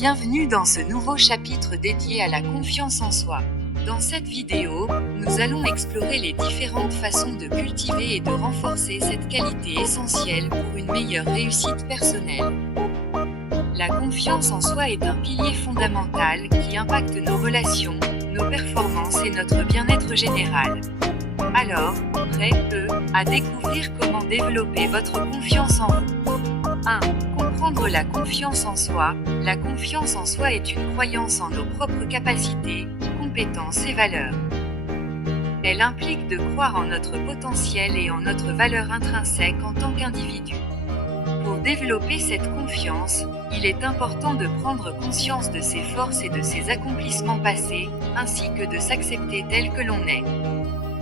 Bienvenue dans ce nouveau chapitre dédié à la confiance en soi. Dans cette vidéo, nous allons explorer les différentes façons de cultiver et de renforcer cette qualité essentielle pour une meilleure réussite personnelle. La confiance en soi est un pilier fondamental qui impacte nos relations, nos performances et notre bien-être général. Alors, prêt, à découvrir comment développer votre confiance en vous. 1. Comprendre la confiance en soi. La confiance en soi est une croyance en nos propres capacités, compétences et valeurs. Elle implique de croire en notre potentiel et en notre valeur intrinsèque en tant qu'individu. Pour développer cette confiance, il est important de prendre conscience de ses forces et de ses accomplissements passés, ainsi que de s'accepter tel que l'on est.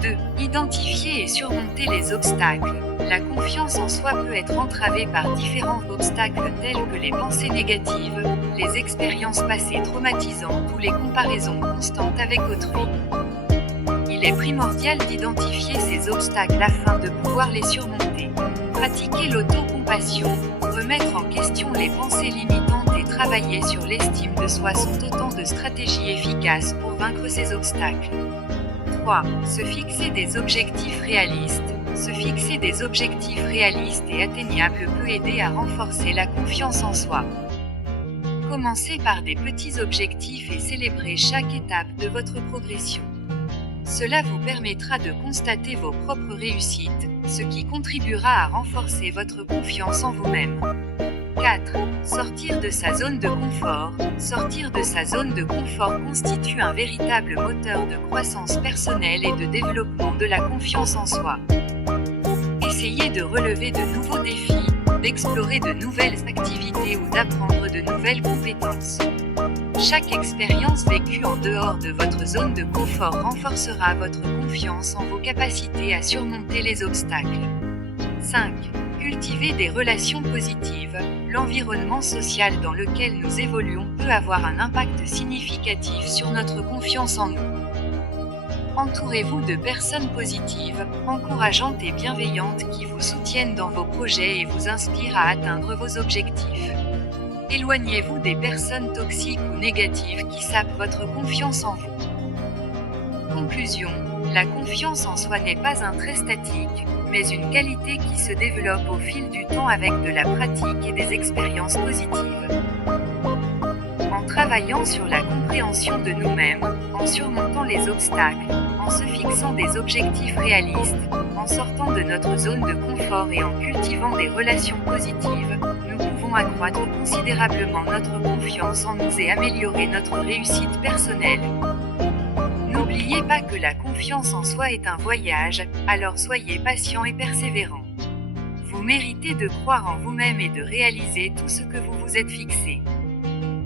2. Identifier et surmonter les obstacles. La confiance en soi peut être entravée par différents obstacles tels que les pensées négatives, les expériences passées traumatisantes ou les comparaisons constantes avec autrui. Il est primordial d'identifier ces obstacles afin de pouvoir les surmonter. Pratiquer l'autocompassion, remettre en question les pensées limitantes et travailler sur l'estime de soi sont autant de stratégies efficaces pour vaincre ces obstacles. 3. Se fixer des objectifs réalistes. Se fixer des objectifs réalistes et atteignables peut aider à renforcer la confiance en soi. Commencez par des petits objectifs et célébrez chaque étape de votre progression. Cela vous permettra de constater vos propres réussites, ce qui contribuera à renforcer votre confiance en vous-même. 4. Sortir de sa zone de confort. Sortir de sa zone de confort constitue un véritable moteur de croissance personnelle et de développement de la confiance en soi. Essayez de relever de nouveaux défis, d'explorer de nouvelles activités ou d'apprendre de nouvelles compétences. Chaque expérience vécue en dehors de votre zone de confort renforcera votre confiance en vos capacités à surmonter les obstacles. 5. Cultiver des relations positives. L'environnement social dans lequel nous évoluons peut avoir un impact significatif sur notre confiance en nous. Entourez-vous de personnes positives, encourageantes et bienveillantes qui vous soutiennent dans vos projets et vous inspirent à atteindre vos objectifs. Éloignez-vous des personnes toxiques ou négatives qui sapent votre confiance en vous. Conclusion. La confiance en soi n'est pas un trait statique, mais une qualité qui se développe au fil du temps avec de la pratique et des expériences positives. En travaillant sur la compréhension de nous-mêmes, en surmontant les obstacles, en se fixant des objectifs réalistes, en sortant de notre zone de confort et en cultivant des relations positives, nous pouvons accroître considérablement notre confiance en nous et améliorer notre réussite personnelle. N'oubliez pas que la confiance en soi est un voyage, alors soyez patient et persévérant. Vous méritez de croire en vous-même et de réaliser tout ce que vous vous êtes fixé.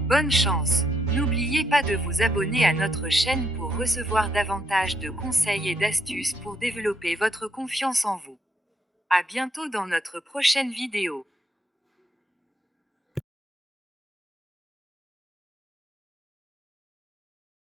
Bonne chance! N'oubliez pas de vous abonner à notre chaîne pour recevoir davantage de conseils et d'astuces pour développer votre confiance en vous. À bientôt dans notre prochaine vidéo.